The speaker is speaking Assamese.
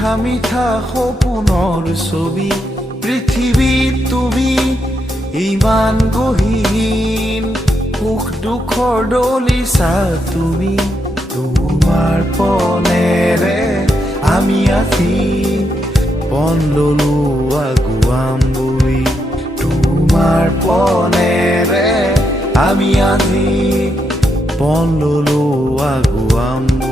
মিঠা মিঠা সপোনৰ ছবি পৃথিৱীত তুমি ইমান গহীন সুখ দুখৰ দলিছা তুমি তোমাৰ পনেৰে আমি আজি পন ললো আগুৱাম বুলি তোমাৰ পনেৰে আমি আজি পন ললো আগুৱাম